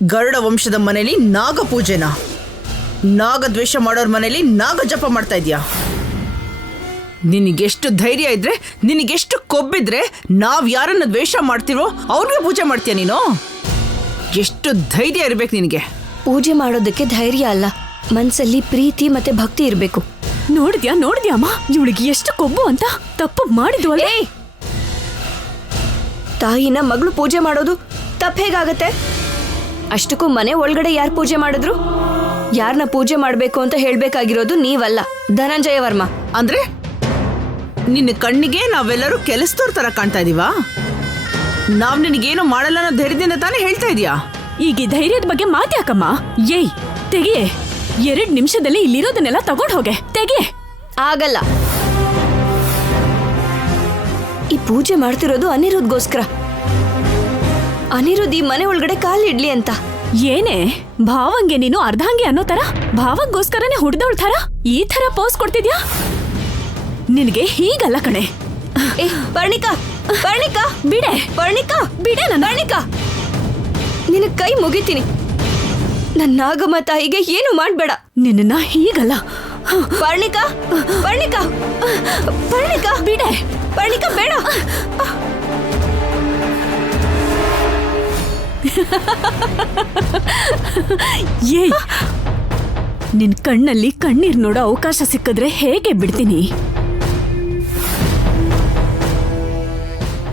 ಗರುಡ ವಂಶದ ಮನೇಲಿ ನಾಗ ಪೂಜೆನಾ? ನಾಗ ದ್ವೇಷ ಮಾಡೋರ್ ಮನೇಲಿ ನಾಗ ಜಪ ಮಾಡ್ತಾ ಇದೀಯಾ? ನಿನಗೆಷ್ಟು ಧೈರ್ಯ ಇದ್ರೆ, ನಿನಗೆಷ್ಟು ಕೊಬ್ಬಿದ್ರೆ ನಾವ್ ಯಾರನ್ನ ದ್ವೇಷ ಮಾಡ್ತೀವೋ ಅವ್ರಿಗೆ ಪೂಜೆ ಮಾಡ್ತೀಯ ನೀನು? ಎಷ್ಟು ಧೈರ್ಯ ಇರ್ಬೇಕು ನಿನಗೆ? ಪೂಜೆ ಮಾಡೋದಕ್ಕೆ ಧೈರ್ಯ ಅಲ್ಲ, ಮನ್ಸಲ್ಲಿ ಪ್ರೀತಿ ಮತ್ತೆ ಭಕ್ತಿ ಇರ್ಬೇಕು. ನೋಡಿದ್ಯಾ ಅಮ್ಮ, ಇವಳಿಗೆ ಎಷ್ಟು ಕೊಬ್ಬು ಅಂತ. ತಪ್ಪು ಮಾಡಿದ್ವಲ್ಲ. ತಾಯಿನ ಮಗಳು ಪೂಜೆ ಮಾಡೋದು ತಪ್ಪು ಹೇಗಾಗತ್ತೆ? ಅಷ್ಟಕ್ಕೂ ಮನೆ ಒಳಗಡೆ ಯಾರು ಪೂಜೆ ಮಾಡಿದ್ರು? ಯಾರನ್ನ ಪೂಜೆ ಮಾಡ್ಬೇಕು ಅಂತ ಹೇಳ್ಬೇಕಾಗಿರೋದು ನೀವಲ್ಲ, ಧನಂಜಯ ವರ್ಮ. ಅಂದ್ರೆ ನಿನ್ನ ಕಣ್ಣಿಗೆ ನಾವೆಲ್ಲರೂ ಕೆಲಸದವ್ರ ತರ ಕಾಣ್ತಾ ಇದೀವಾ? ನಾವ್ ನಿನಗೇನು ಮಾಡಲ್ಲ ಅನ್ನೋ ಧೈರ್ಯದಿಂದ ತಾನೇ ಹೇಳ್ತಾ ಇದೀಯಾ? ಈಗ ಧೈರ್ಯದ ಬಗ್ಗೆ ಮಾತ್ಯಾಕಮ್ಮ? ಏಯ್ ತೆಗಿಯೇ, 2 ನಿಮಿಷದಲ್ಲಿ ಇಲ್ಲಿರೋದನ್ನೆಲ್ಲ ತಗೊಂಡ್ ಹೋಗೆ, ತೆಗಿಯೇ. ಆಗಲ್ಲ. ಈ ಪೂಜೆ ಮಾಡ್ತಿರೋದು ಅನಿರುದ್ಗೋಸ್ಕರ. ಅನಿರುದ್ಧ್ ಈ ಮನೆ ಒಳಗಡೆ ಕಾಲಿಡ್ಲಿ ಅಂತ. ಏನೇ ಭಾವಂಗೆ ನೀನು ಅರ್ಧಾಂಗಿ ಅನ್ನೋ ತರ, ಭಾವಗೋಸ್ಕರನೇ ಹುಡ್ದವಳ ತರ ಈ ತರ ಪೋಸ್ ಕೊಡ್ತಿದ್ಯಾ? ನಿನಗೆ ಹೀಗಲ್ಲ ಕಣೆ. ಪರ್ಣಿಕಾ, ಪರ್ಣಿಕಾ ಬಿಡೆ, ಪರ್ಣಿಕಾ ಬಿಡೆ ನನ್ನ. ಪರ್ಣಿಕಾ, ನಿನ್ನ ಕೈ ಮುಗಿತೀನಿ. ನನ್ನ ನಾಗಮ್ಮ ತಾಯಿಗೆ ಏನು ಮಾಡ್ಬೇಡ. ನಿನ್ನ ಹೀಗಲ್ಲ. ಪರ್ಣಿಕಾ, ಪರ್ಣಿಕಾ, ಪರ್ಣಿಕಾ ಬಿಡೆ. ಪರ್ಣಿಕಾ ಬೇಡ. ಏಯ್, ನಿನ್ ಕಣ್ಣಲ್ಲಿ ಕಣ್ಣೀರ್ ನೋಡೋ ಅವಕಾಶ ಸಿಕ್ಕಿದ್ರೆ ಹೇಗೆ ಬಿಡ್ತೀನಿ?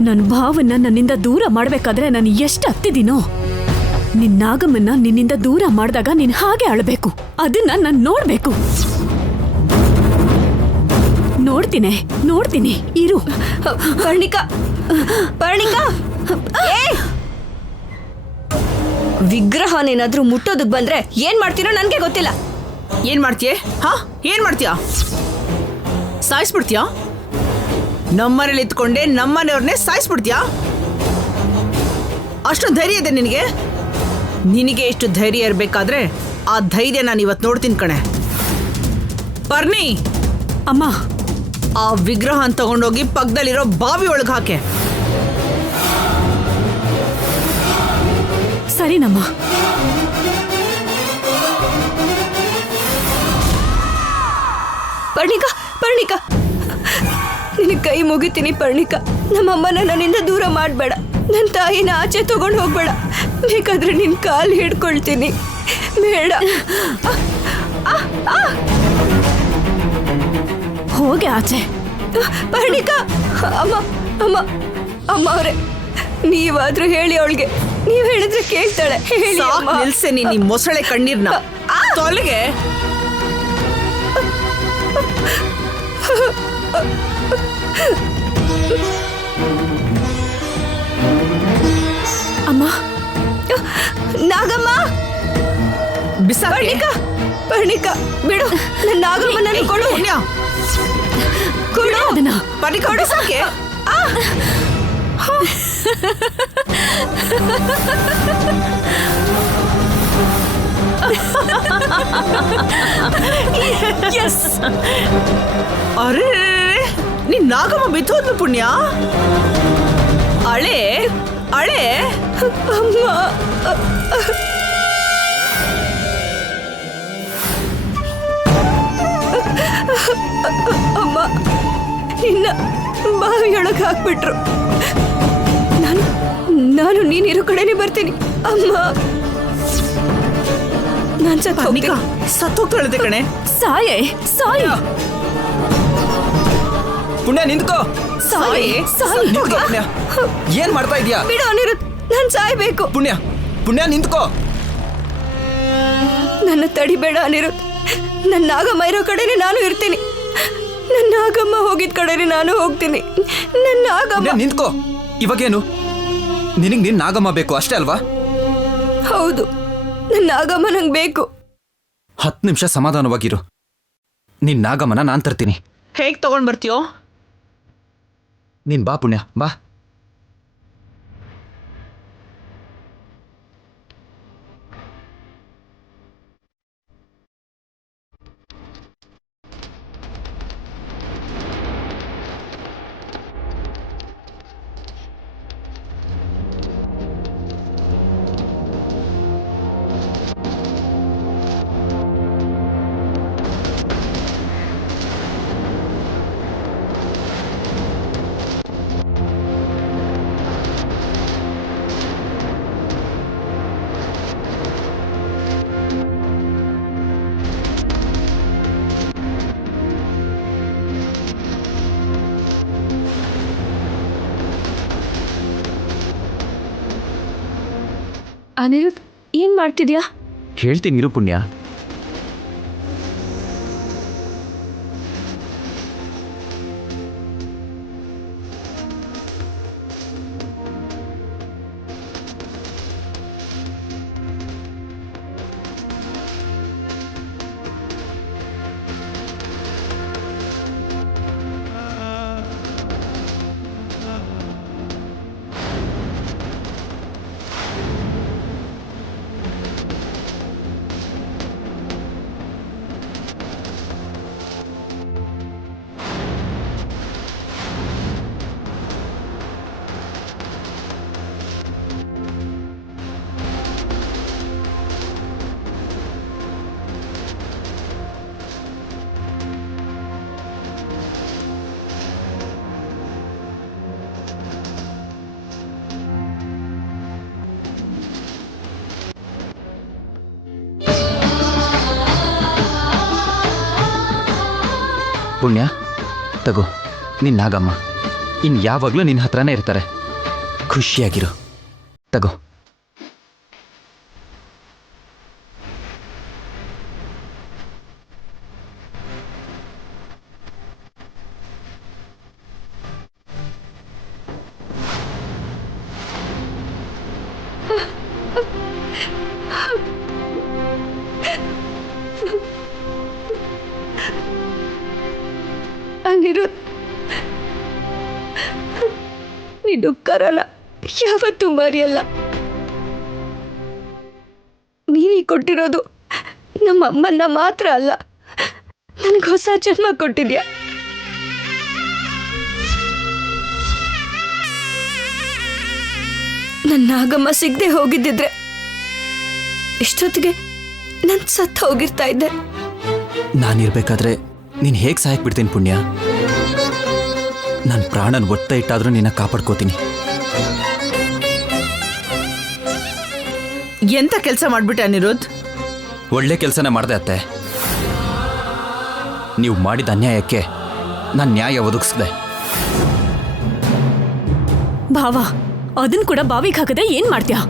ನನ್ನ ಭಾವನ್ನ ನನ್ನಿಂದ ದೂರ ಮಾಡ್ಬೇಕಾದ್ರೆ ನಾನು ಎಷ್ಟು ಹತ್ತಿದ್ದೀನೋ, ನಿನ್ ನಾಗಮ್ಮನ್ನ ನಿನ್ನಿಂದ ದೂರ ಮಾಡಿದಾಗ ನೀನ್ ಹಾಗೆ ಅಳಬೇಕು. ಅದನ್ನ ನಾನು ನೋಡ್ಬೇಕು. ನೋಡ್ತೀನಿ ಇರು. ಪರ್ಣಿಕಾ, ಪರ್ಣಿಕಾ, ವಿಗ್ರಹನೇನಾದ್ರೂ ಮುಟ್ಟೋದಕ್ ಬಂದ್ರೆ ಏನ್ ಮಾಡ್ತೀನೋ ನನ್ಗೆ ಗೊತ್ತಿಲ್ಲ. ಏನ್ ಮಾಡ್ತೀಯ? ಏನ್ ಮಾಡ್ತೀಯ? ಸಾಯಿಸ್ಬಿಡ್ತೀಯ? ನಮ್ಮನೇಲಿ ಇತ್ಕೊಂಡೆ ನಮ್ಮನೆಯವ್ರನ್ನೇ ಸಾಯಿಸ್ಬಿಡ್ತೀಯ? ಅಷ್ಟು ಧೈರ್ಯ ಇದೆ ನಿನಗೆ? ನಿನಗೆ ಎಷ್ಟು ಧೈರ್ಯ ಇರ್ಬೇಕಾದ್ರೆ ಆ ಧೈರ್ಯ ನಾನು ಇವತ್ತು ನೋಡ್ತೀನಿ ಕಣೆ. ಪರ್ಣಿ ಅಮ್ಮ, ಆ ವಿಗ್ರಹ ತಗೊಂಡೋಗಿ ಪಕ್ಕದಲ್ಲಿರೋ ಬಾವಿ ಒಳಗೆ ಹಾಕೆ. ಸರಿನಮ್ಮ. ಪರ್ಣಿಕಾ, ಪರ್ಣಿಕಾ, ನಿನ್ನ ಕೈ ಮುಗಿತೀನಿ ಪರ್ಣಿಕಾ. ನಮ್ಮಮ್ಮನ ನನ್ನಿಂದ ದೂರ ಮಾಡಬೇಡ. ನನ್ನ ತಾಯಿನ ಆಚೆ ತಗೊಂಡು ಹೋಗ್ಬೇಡ. ಬೇಕಾದ್ರೆ ನಿನ್ ಕಾಲು ಹಿಡ್ಕೊಳ್ತೀನಿ. ಬೇಡ. ಹೋಗೆ ಆಚೆ. ಪರ್ಣಿಕಾ, ಅಮ್ಮ, ಅಮ್ಮ, ಅಮ್ಮ ಅವರೇ, ನೀವಾದ್ರೂ ಹೇಳಿ ಅವಳಿಗೆ. ನೀವ್ ಹೇಳಿದ್ರೆ ಕೇಳ್ತಾಳೆ. ಹೇಳಿ. ನಿಲ್ಸೆ ನೀನ್ ಮೊಸಳೆ ಕಣ್ಣೀರ್ನ ತೊಲಗೆ. ಅಮ್ಮ, ನಾಗಮ್ಮ, ಬಿಸಾಕಿ. ಪರ್ಣಿಕಾ ಬಿಡು. ನನ್ನ ನಾಗಮ್ಮನನ್ನು ಕೊಡು. ಕೊಡು ಅದನ್ನ. ಪರ್ಣಿಕಾ ಬಿಸಾಕೆ. ಅರೆ, ನೀನ್ ನಾಗಮ್ಮ ಬಿತ್ತೋದ್ಲು ಪುಣ್ಯ. ಅಳೆ ಅಳೆ. ಅಮ್ಮ, ಅಮ್ಮ, ನಿನ್ನ ಬಾವಿಯೊಳಗೆ ಹಾಕ್ಬಿಟ್ರು. ನಾನು ನೀನಿರೋ ಕಡೆನೆ ಬರ್ತೀನಿ. ಅಮ್ಮ, ನಾನ್ ಸತ್ತೋಗ್ತಾಳದೆ ಕಣೆ. ಸಾಯೇ, ಸಾಯಿ. ಪುಣ್ಯ ನಿಂತ್ಕೋ. ಸಾಯಿ, ಸಾಯಿ. ಪುಣ್ಯ, ಏನ್ ಮಾಡ್ತಾ ಇದೀಯಾ? ಬಿಡು ಅನಿರುದ್ಧ್, ನಾನ್ ಸಾಯ್ಬೇಕು. ಪುಣ್ಯ, ಪುಣ್ಯ ನಿಂತ್ಕೋ. ನನ್ನ ತಡಿಬೇಡ ಅನಿರುದ್ಧ್. ನನ್ನ ನಾಗಮ್ಮ ಇರೋ ಕಡೆನೆ ನಾನು ಇರ್ತೀನಿ. ನನ್ನ ನಾಗಮ್ಮ ಹೋಗಿದ್ ಕಡೆನೆ ನಾನು ಹೋಗ್ತೀನಿ. ನನ್ನ ನಾಗಮ್ಮ. ನಿಂತ್ಕೋ. ಇವಾಗೇನು? ನಿನಗ್ ನಿನ್ ನಾಗಮ್ಮ ಬೇಕು ಅಷ್ಟೇ ಅಲ್ವಾ? ಹೌದು, ನನ್ನ ನಾಗಮ್ಮ ನಂಗೆ ಬೇಕು. 10 ನಿಮಿಷ ಸಮಾಧಾನವಾಗಿರು. ನಿನ್ ನಾಗಮ್ಮನ ನಾನ್ ತರ್ತೀನಿ. ಹೇಗ್ ತಗೊಂಡ್ ಬರ್ತೀಯೋ? ನೀನ್ ಬಾ ಪುಣ್ಯ, ಬಾ. ಅನಿರುದ್ಧ್ ಏನ್ ಮಾಡ್ತಿದ್ಯಾ? ಹೇಳ್ತೀನಿ ಇರು ಪುಣ್ಯ. ಪುಣ್ಯ ತಗೋ, ನಿನ್ನ ನಾಗಮ್ಮ ಇನ್ನು ಯಾವಾಗಲೂ ನಿನ್ನ ಹತ್ರನೇ ಇರ್ತಾರೆ. ಖುಷಿಯಾಗಿರು. ತಗೋ. ಅನಿರುದ್ಧ್, ನೀನು ಕರಲ್ಲ ಯಾವತ್ತೂ ಮರೆಯಲ್ಲ. ನೀನು ಕೊಟ್ಟಿರೋದು ನಮ್ಮ ಅಮ್ಮನ್ನ ಮಾತ್ರ ಅಲ್ಲ, ನನಗೆ ಹೊಸ ಜನ್ಮ ಕೊಟ್ಟಿದ್ಯಾ. ನನ್ನ ನಾಗಮ್ಮ ಸಿಗದೆ ಹೋಗಿದ್ದಿದ್ರೆ ಇಷ್ಟೊತ್ತಿಗೆ ನಾನು ಸತ್ತು ಹೋಗಿರ್ತಾ ಇದ್ದೆ. ನಾನಿರ್ಬೇಕಾದ್ರೆ ನೀನು ಹೇಗೆ ಸಹಾಯಕ್ಕೆ ಬಿಡ್ತೀನಿ ಪುಣ್ಯ? ನನ್ನ ಪ್ರಾಣನ ಒತ್ತ ಇಟ್ಟಾದರೂ ನಿನ್ನ ಕಾಪಾಡ್ಕೋತೀನಿ. ಎಂತ ಕೆಲಸ ಮಾಡ್ಬಿಟ್ಟೆ ಅನಿರುದ್ಧ್? ಒಳ್ಳೆ ಕೆಲಸನೇ ಮಾಡಿದೆ ಅತ್ತೆ. ನೀವು ಮಾಡಿದ ಅನ್ಯಾಯಕ್ಕೆ ನಾನು ನ್ಯಾಯ ಒದಗಿಸಿದೆ. ಭಾವ, ಅದನ್ ಕೂಡ ಬಾವಿಗೆ ಹಾಕಿದ್ರೆ ಏನ್ ಮಾಡ್ತೀಯಾ?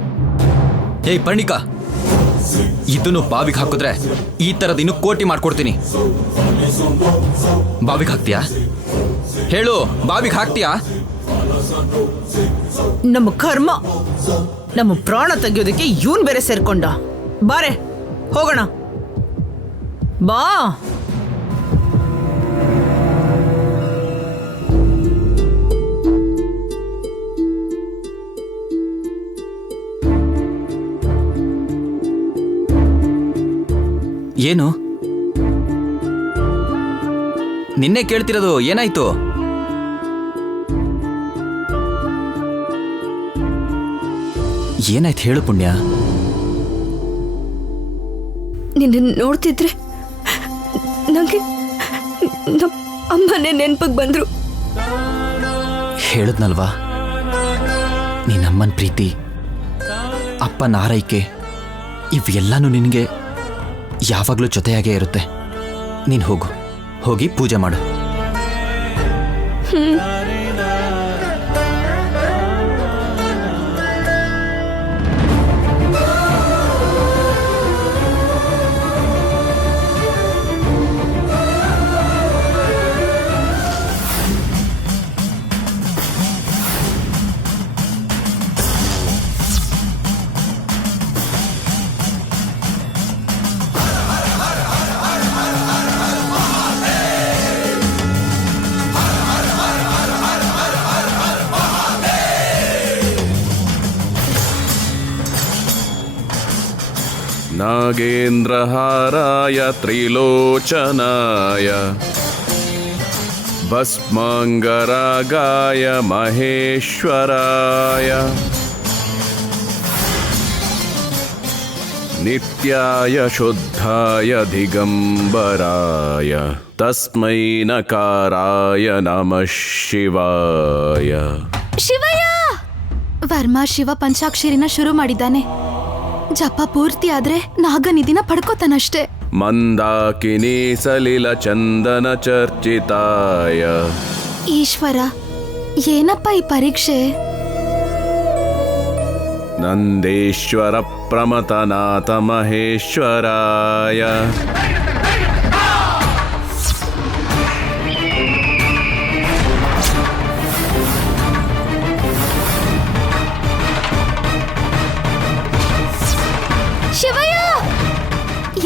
ಏಯ್ ಪರ್ಣಿಕಾ, ಇದನ್ನು ಬಾವಿಗೆ ಹಾಕಿದ್ರೆ ಈ ಥರದ್ದು ಇನ್ನೂ ಕೋಟಿ ಮಾಡ್ಕೊಡ್ತೀನಿ. ಬಾವಿಗೆ ಹಾಕ್ತೀಯಾ? ಹೇಳು, ಬಾವಿಗೆ ಹಾಕ್ತೀಯಾ? ನಮ್ಮ ಕರ್ಮ, ನಮ್ಮ ಪ್ರಾಣ ತೆಗೆಯೋದಕ್ಕೆ ಇವನ್ ಬೇರೆ ಸೇರ್ಕೊಂಡ. ಬಾರೆ ಹೋಗೋಣ, ಬಾ. ಏನು ನಿನ್ನೆ ಕೇಳ್ತಿರೋದು? ಏನಾಯ್ತು? ಏನಾಯ್ತು ಹೇಳು ಪುಣ್ಯ. ನಿನ್ನ ನೋಡ್ತಿದ್ರೆ ನನಗೆ ನಮ್ಮ ಅಮ್ಮನೇ ನೆನಪಿಗೆ ಬಂದ್ರು. ಹೇಳಿದ್ನಲ್ವಾ, ನಿನ್ನಮ್ಮನ ಪ್ರೀತಿ, ಅಪ್ಪನ ಆರೈಕೆ ಇವೆಲ್ಲನೂ ನಿನಗೆ ಯಾವಾಗಲೂ ಜೊತೆಯಾಗೇ ಇರುತ್ತೆ. ನೀನು ಹೋಗು, ಹೋಗಿ ಪೂಜೆ ಮಾಡು. नागेन्द्रहाराय त्रिलोचनाय भस्मांगरागाय महेश्वराय नित्याय शुद्धाय दिगंबराय तस्मै नकाराय नमः शिवाय. ಶಿವಯ್ಯ! ವರ್ಮಾ ಶಿವ ಪಂಚಾಕ್ಷರಿನ ಶುರು ಮಾಡಿದ್ದಾನೆ. ಜಪ ಪೂರ್ತಿ ಆದ್ರೆ ನಾಗನಿಧಿನ ಪಡ್ಕೋತಾನಷ್ಟೇ. ಮಂದಾಕಿನಿ ಸಲಿಲ ಚಂದನ ಚರ್ಚಿತಾಯ. ಈಶ್ವರ, ಏನಪ್ಪ ಈ ಪರೀಕ್ಷೆ? ನಂದೇಶ್ವರ ಪ್ರಮಥನಾಥ ಮಹೇಶ್ವರಾಯ. ಶಿವಯ್ಯ,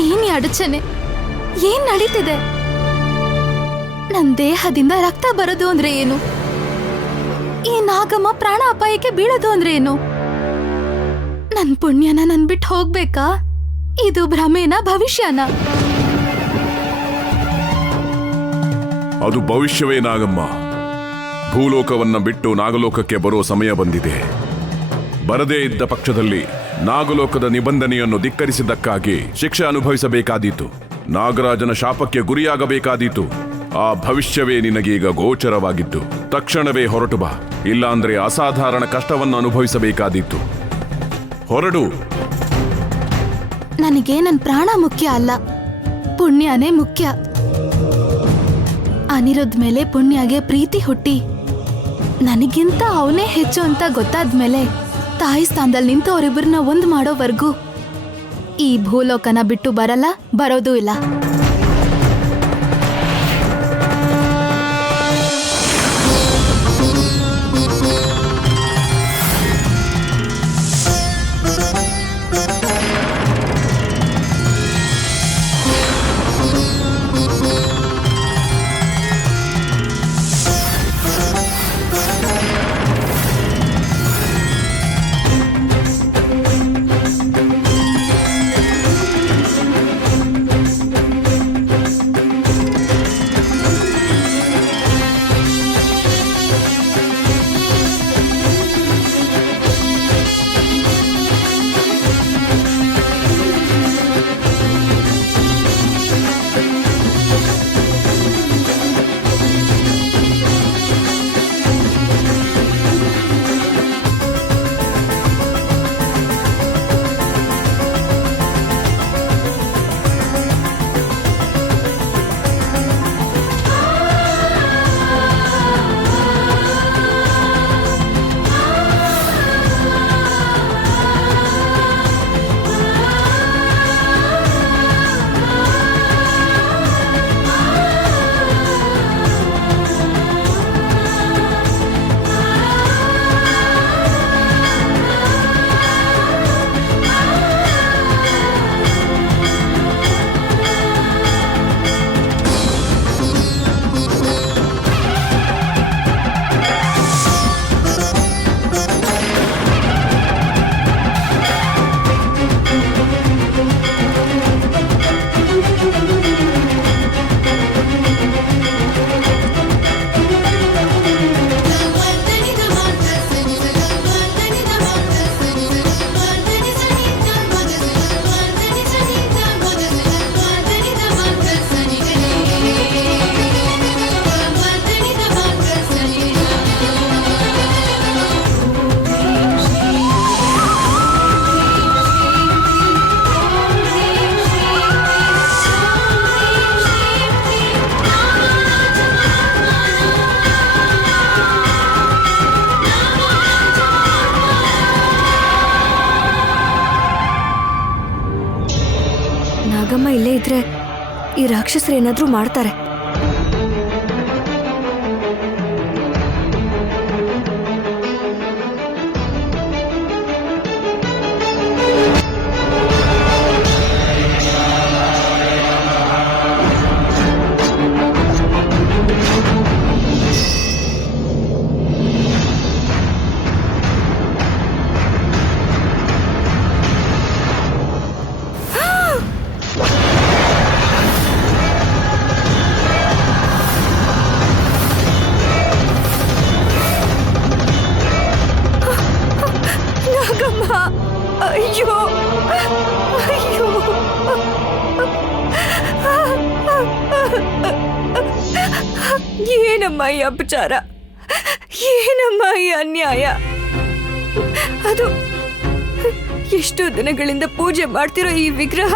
ಏನ್ ಈ ಅಡಚಣೆ? ಏನ್ ನಡೀತಿದೆ? ನನ್ ದೇಹದಿಂದ ರಕ್ತ ಬರೋದು ಅಂದ್ರೆ ಏನು? ಈ ನಾಗಮ್ಮ ಪ್ರಾಣ ಅಪಾಯಕ್ಕೆ ಬೀಳೋದು ಅಂದ್ರೆ ಏನು? ನನ್ ಪುಣ್ಯನ ನನ್ ಬಿಟ್ಟು ಹೋಗ್ಬೇಕಾ? ಇದು ಭ್ರಮೇನ ಭವಿಷ್ಯನ? ಅದು ಭವಿಷ್ಯವೇ ನಾಗಮ್ಮ. ಭೂಲೋಕವನ್ನ ಬಿಟ್ಟು ನಾಗಲೋಕಕ್ಕೆ ಬರೋ ಸಮಯ ಬಂದಿದೆ. ಬರದೇ ಇದ್ದ ಪಕ್ಷದಲ್ಲಿ ನಾಗಲೋಕದ ನಿಬಂಧನೆಯನ್ನು ಧಿಕ್ಕರಿಸಿದ್ದಕ್ಕಾಗಿ ಶಿಕ್ಷೆ ಅನುಭವಿಸಬೇಕಾದೀತು. ನಾಗರಾಜನ ಶಾಪಕ್ಕೆ ಗುರಿಯಾಗಬೇಕಾದೀತು. ಆ ಭವಿಷ್ಯವೇ ನಿನಗೀಗ ಗೋಚರವಾಗಿದ್ದು ತಕ್ಷಣವೇ ಹೊರಟು ಬಾ, ಇಲ್ಲಾಂದ್ರೆ ಅಸಾಧಾರಣ ಕಷ್ಟವನ್ನು ಅನುಭವಿಸಬೇಕಾದೀತು. ಹೊರಡು. ನನಗೆ ನನ್ ಪ್ರಾಣ ಮುಖ್ಯ ಅಲ್ಲ, ಪುಣ್ಯನೇ ಮುಖ್ಯ. ಅನಿರುದ್ಧ ಮೇಲೆ ಪುಣ್ಯಗೆ ಪ್ರೀತಿ ಹುಟ್ಟಿ ನನಗಿಂತ ಅವನೇ ಹೆಚ್ಚು ಅಂತ ಗೊತ್ತಾದ್ಮೇಲೆ ತಾಯಿ ಸ್ಥಾನದಲ್ಲಿ ನಿಂತು ಅವರಿಬ್ಬರನ್ನ ಒಂದು ಮಾಡೋವರೆಗೂ ಈ ಭೂಲೋಕನ ಬಿಟ್ಟು ಬರಲ್ಲ, ಬರೋದೂ ಇಲ್ಲ. ನಾಗಮ್ಮ ಇಲ್ಲೇ ಇದ್ರೆ ಈ ರಾಕ್ಷಸರು ಏನಾದ್ರೂ ಮಾಡ್ತಾರೆ. ಅಯ್ಯೋ ಅಯ್ಯೋ, ಏನಮ್ಮ ಈ ಅಪಚಾರ, ಏನಮ್ಮ ಈ ಅನ್ಯಾಯ? ಅದು ಎಷ್ಟು ದಿನಗಳಿಂದ ಪೂಜೆ ಮಾಡ್ತಿರೋ ಈ ವಿಗ್ರಹ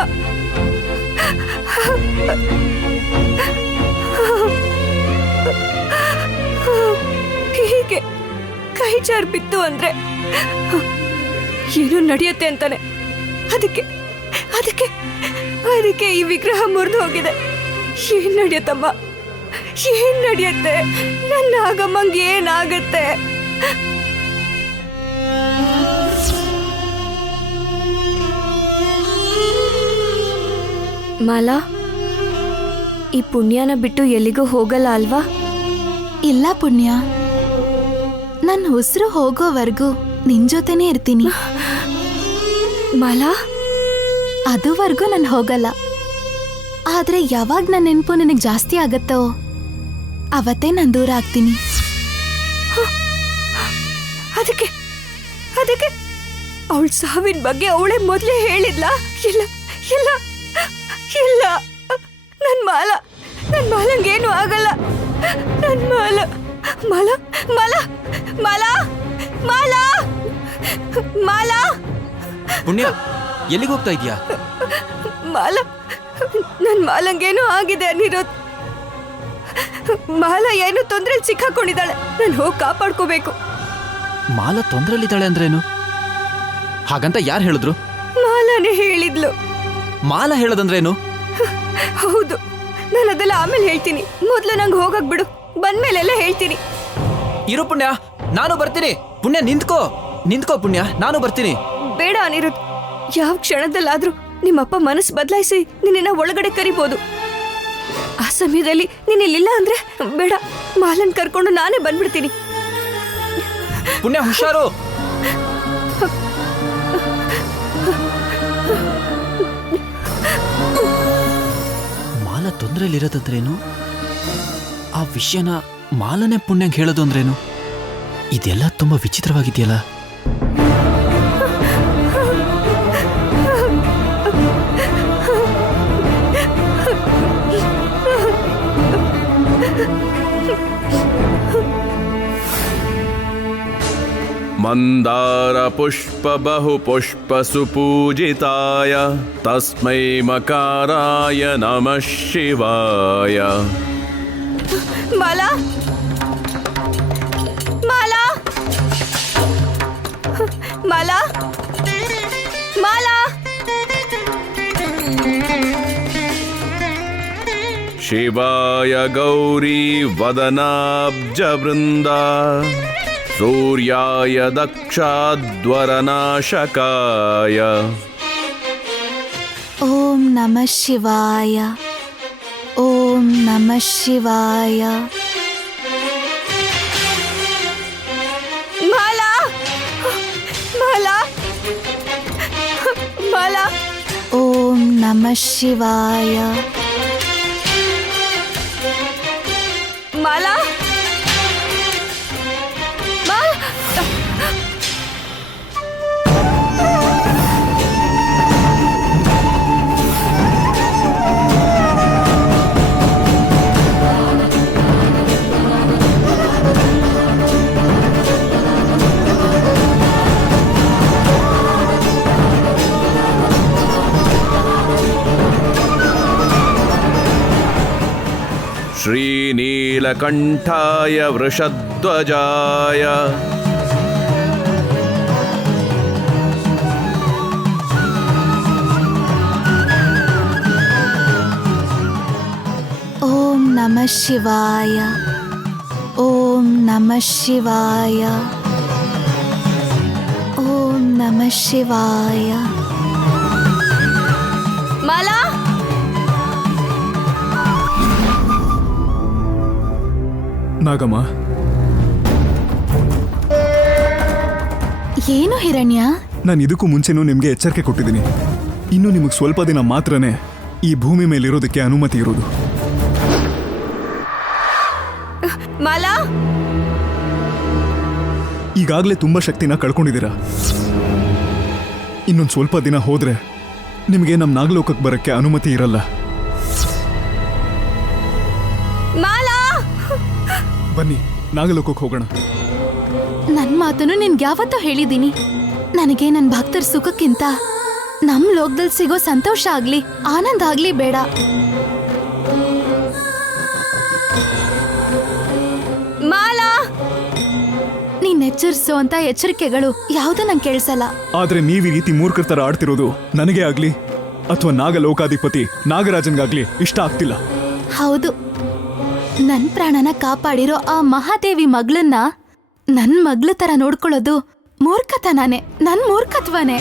ಹೀಗೆ ಕೈ ಜಾರ್ ಬಿತ್ತು ಅಂದ್ರೆ ಏನೋ ನಡೆಯುತ್ತೆ ಅಂತಾನೆ. ಅದಕ್ಕೆ ಅದಕ್ಕೆ ಅದಕ್ಕೆ ಈ ವಿಗ್ರಹ ಮುರಿದು ಹೋಗಿದೆ. ಏನ್ ನಡೆಯುತ್ತಮ್ಮ, ಏನ್ ನಡೆಯುತ್ತೆ? ನನ್ನ ನಾಗಮ್ಮಂಗೆ ಏನಾಗತ್ತೆ? ಮಾಲಾ, ಈ ಪುಣ್ಯನ ಬಿಟ್ಟು ಎಲ್ಲಿಗೂ ಹೋಗಲ್ಲ ಅಲ್ವಾ? ಇಲ್ಲ ಪುಣ್ಯ, ನನ್ನ ಉಸಿರು ಹೋಗೋವರೆಗೂ ನಿನ್ ಜೊತೆನೇ ಇರ್ತೀನಿ. ಮಾಲಾ, ಅದುವರೆಗೂ ನಾನು ಹೋಗಲ್ಲ. ಆದ್ರೆ ಯಾವಾಗ ನನ್ನ ನೆನಪು ನಿನಗೆ ಜಾಸ್ತಿ ಆಗತ್ತೋ ಅವತ್ತೇ ನಾನು ದೂರ ಆಗ್ತೀನಿ. ಅದಕ್ಕೆ ಅದಕ್ಕೆ ಅವಳ ಸಾವಿನ ಬಗ್ಗೆ ಅವಳೇ ಮೊದಲೇ ಹೇಳಿದ್ಲಾ? ಇಲ್ಲ ಇಲ್ಲ ಇಲ್ಲ, ನನ್ ಮಾಲಂಗೇನು ಆಗಲ್ಲ. ನನ್ ಮಾಲ ಮಾಲ ಮಾಲ ಮಾಲ ಮಾಲ ಮಾಲ ಪುಣ್ಯ, ಎಲ್ಲಿಗೆ ಹೋಗ್ತಾ ಇದೀಯಾ? ಮಾಲ, ನನ್ ಮಾಲಂಗೇನು ಆಗಿದೆ ಅನಿರುದ್. ಮಾಲ ಏನು ತೊಂದ್ರೆ ಸಿಕ್ಕಾಕೊಂಡಿದ್ದಾಳೆ. ನಾನು ಹೋಗಿ ಕಾಪಾಡ್ಕೋಬೇಕು. ಮಾಲ ತೊಂದ್ರೆಲಿದ್ದಾಳೆ ಅಂದ್ರೇನು? ಹಾಗಂತ ಯಾರು ಹೇಳಿದ್ರು? ಮಾಲಾನೇ ಹೇಳಿದ್ಲು. ಮಾಲ ಹೇಳೋದಂದ್ರೇನು? ಹೌದು, ನಾನು ಅದೆಲ್ಲ ಆಮೇಲೆ ಹೇಳ್ತೀನಿ. ಮೊದ್ಲು ನಂಗೆ ಹೋಗಕ್ ಬಿಡು, ಬಂದ್ಮೇಲೆಲ್ಲ ಹೇಳ್ತೀನಿ. ಇರು ಪುಣ್ಯ, ನಾನು ಬರ್ತೀನಿ. ಪುಣ್ಯ ನಿಂತ್ಕೋ ಪುಣ್ಯ, ನಾನು ಬರ್ತೀನಿ. ಬೇಡ ಅನಿರುದ್, ಯಾವ ಕ್ಷಣದಲ್ಲಾದ್ರೂ ನಿಮ್ಮಪ್ಪ ಮನಸ್ಸು ಬದಲಾಯಿಸಿ ನಿನ್ನ ಒಳಗಡೆ ಕರಿಬೋದು. ಆ ಸಮಯದಲ್ಲಿ ನೀನಿಲ್ಲ ಅಂದ್ರೆ ಬೇಡ, ಮಾಲನ್ ಕರ್ಕೊಂಡು ನಾನೇ ಬಂದ್ಬಿಡ್ತೀನಿ. ಪುಣ್ಯ ಹುಷಾರು. ಮಾಲ ತೊಂದ್ರೆಲಿರೋದಂದ್ರೇನು? ಆ ವಿಷಯನ ಮಾಲನೆ ಪುಣ್ಯಂಗೆ ಹೇಳೋದು ಅಂದ್ರೇನು? ಇದೆಲ್ಲ ತುಂಬಾ ವಿಚಿತ್ರವಾಗಿದೆಯಲ್ಲ. ಮಂದಾರ ಪುಷ್ಪ ಬಹು ಪುಷ್ಪ ಸುಪೂಜಿತಾಯ ತಸ್ಮೈ ಮಕಾರಾಯ ನಮಃ ಶಿವಾಯ. ಮಾಲಾ, ಮಾಲಾ, ಮಾಲಾ, ಮಾಲಾ. ಶಿವಾಯ ಗೌರಿ ವದನಾಬ್ಜ ವೃಂದ ಸೂರ್ಯಾಯ ದಕ್ಷಾಧ್ವರನಾಶಕಾಯ. ಓಂ ನಮಃ ಶಿವಾಯ, ಓಂ ನಮಃ ಶಿವಾಯ. ಮಾಲಾ, ಮಾಲಾ, ಮಾಲಾ. ಓಂ ನಮಃ ಶಿವಾಯ. ಮಾಲಾ, ಶ್ರೀನೀಲಕಂಠಾಯ ವೃಷಧ್ವಜಾಯ ಓಂ ನಮಃ ಶಿವಾಯ, ಓಂ ನಮಃ ಶಿವಾಯ, ಓಂ ನಮಃ ಶಿವಾಯ. ಮಾಲಾ. ನಾಗಮ್ಮ, ಏನು ಹಿರಣ್ಯ? ನಾನು ಇದಕ್ಕೂ ಮುಂಚೆನೂ ನಿಮಗೆ ಎಚ್ಚರಿಕೆ ಕೊಟ್ಟಿದ್ದೀನಿ. ಇನ್ನು ನಿಮಗೆ ಸ್ವಲ್ಪ ದಿನ ಮಾತ್ರನೇ ಈ ಭೂಮಿ ಮೇಲಿರೋದಕ್ಕೆ ಅನುಮತಿ ಇರೋದು. ಮಾಲಾ, ಈಗಾಗಲೇ ತುಂಬ ಶಕ್ತಿನ ಕಳ್ಕೊಂಡಿದ್ದೀರಾ. ಇನ್ನೊಂದು ಸ್ವಲ್ಪ ದಿನ ಹೋದ್ರೆ ನಿಮಗೆ ನಮ್ಮ ನಾಗಲೋಕಕ್ಕೆ ಬರೋಕ್ಕೆ ಅನುಮತಿ ಇರಲ್ಲ. ಮಾಲಾ. ಬನ್ನಿ, ನಾಗಲೋಕಕ್ಕೆ ಹೋಗೋಣ. ನನ್ನ ಮಾತನ್ನು ನಿನ್ಗೆ ಯಾವತ್ತೂ ಹೇಳಿದ್ದೀನಿ. ನನಗೆ ನನ್ನ ಭಕ್ತರ ಸುಖಕ್ಕಿಂತ ನಮ್ಮ ಲೋಕದಲ್ಲಿ ಸಿಗೋ ಸಂತೋಷ ಆಗ್ಲಿ, ಆನಂದ ಆಗ್ಲಿ ಬೇಡ. ಮಾಲಾ, ನೀ ಎಚ್ಚರಿಸೋ ಅಂತ ಎಚ್ಚರಿಕೆಗಳು ಯಾವ್ದು ನಂಗೆ ಕೇಳಿಸಲ್ಲ. ಆದ್ರೆ ನೀವ್ ಈ ರೀತಿ ಮೂರ್ಖರ ತರ ಆಡ್ತಿರೋದು ನನಗೆ ಆಗ್ಲಿ ಅಥವಾ ನಾಗಲೋಕಾಧಿಪತಿ ನಾಗರಾಜನ್ಗಾಗ್ಲಿ ಇಷ್ಟ ಆಗ್ತಿಲ್ಲ. ಹೌದು, ನನ್ ಪ್ರಾಣನ ಕಾಪಾಡಿರೋ ಆ ಮಹಾದೇವಿ ಮಗಳನ್ನ ನನ್ ಮಗ್ಳ ತರ ನೋಡ್ಕೊಳ್ಳೋದು ಮೂರ್ಖತನಾನೆ, ನನ್ ಮೂರ್ಖತ್ವನೇ.